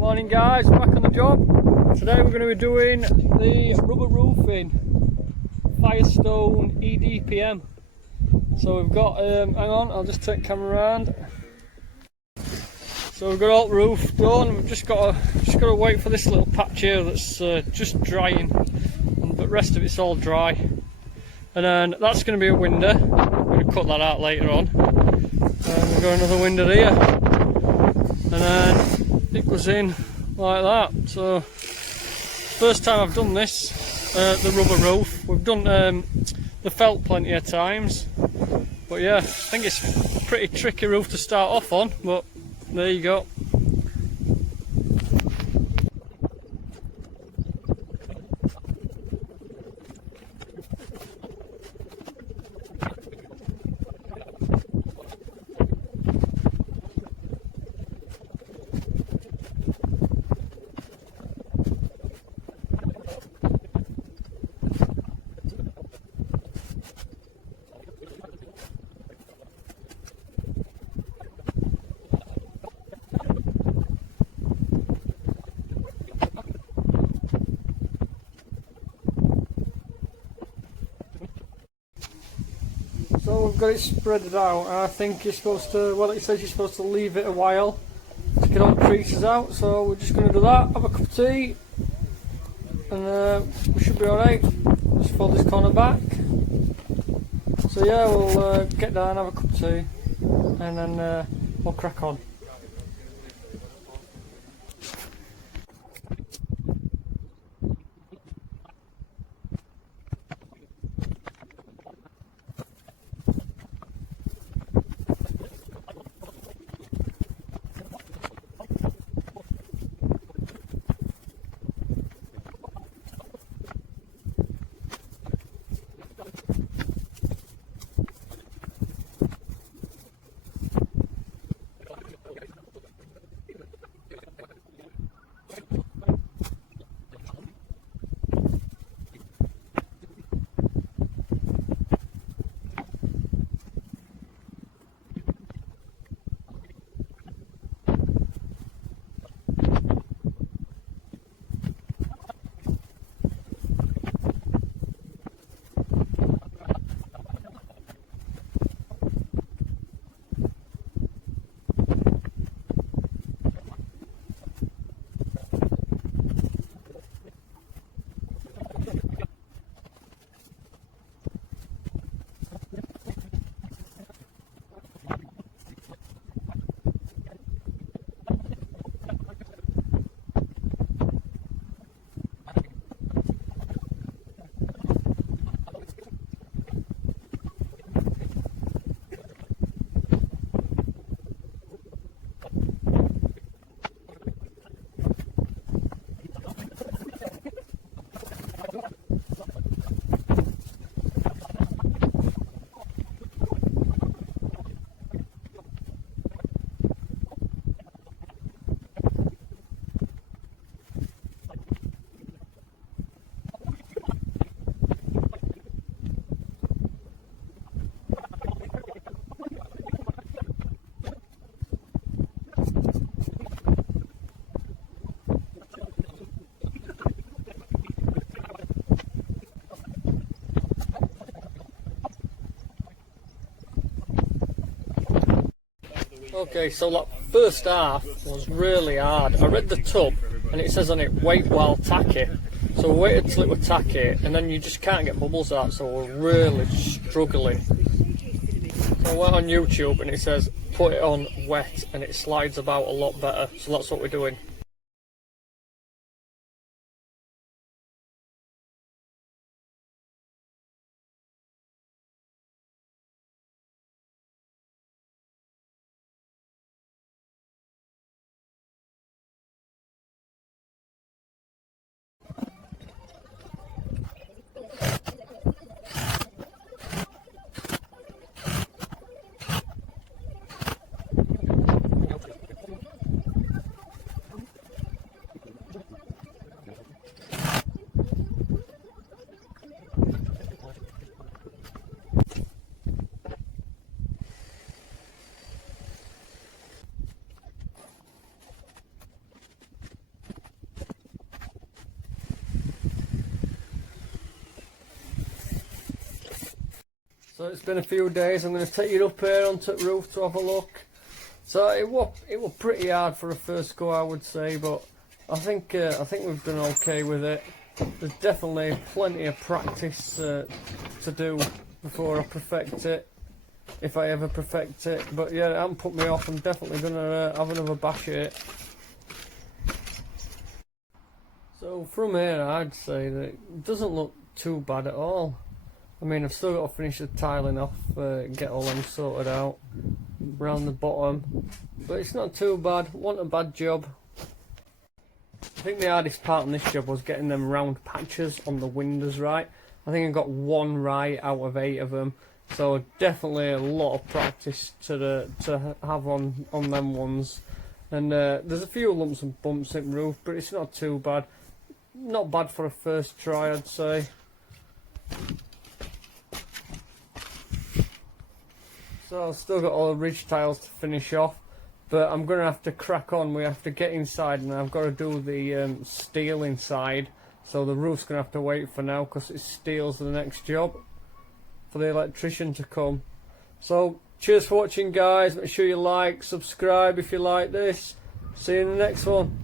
Morning guys, back on the job. Today we're going to be doing the rubber roofing Firestone Epdm. So we've got, hang on, I'll just take the camera around. So we've got all the roof done. We've just got to wait for this little patch here that's just drying, and the rest of it's all dry. And then that's going to be a window. I'm going to cut that out later on. And we've got another window here, and then it goes in like that. So first time I've done this, the rubber roof. We've done the felt plenty of times, but yeah, I think it's a pretty tricky roof to start off on, but there you go. So we've got it spread out, and I think you're supposed to, well, it says you're supposed to leave it a while to get all the creases out, so we're just going to do that, have a cup of tea, and we should be alright. Just fold this corner back. So yeah, we'll get down, have a cup of tea, and then we'll crack on. Okay, so that first half was really hard. I read the tub and it says on it, wait while tacky. So we waited till it was tacky, and then you just can't get bubbles out, so we're really struggling. So I went on YouTube and it says put it on wet and it slides about a lot better, so that's what we're doing. So it's been a few days. I'm going to take you up here onto the roof to have a look. So it was pretty hard for a first go, I would say, but I think we've done okay with it. There's definitely plenty of practice to do before I perfect it, if I ever perfect it. But yeah, it hasn't put me off. I'm definitely going to have another bash at it. So from here, I'd say that it doesn't look too bad at all. I mean, I've still got to finish the tiling off, get all them sorted out around the bottom, but it's not too bad. Wasn't a bad job. I think the hardest part on this job was getting them round patches on the windows right. I think I got one right out of 8 of them, so definitely a lot of practice to have on them ones. And there's a few lumps and bumps in the roof, but it's not too bad. Not bad for a first try, I'd say. So I've still got all the ridge tiles to finish off, but I'm going to have to crack on. We have to get inside, and I've got to do the steel inside. So the roof's going to have to wait for now, because it's steel's the next job for the electrician to come. So cheers for watching, guys. Make sure you like, subscribe if you like this. See you in the next one.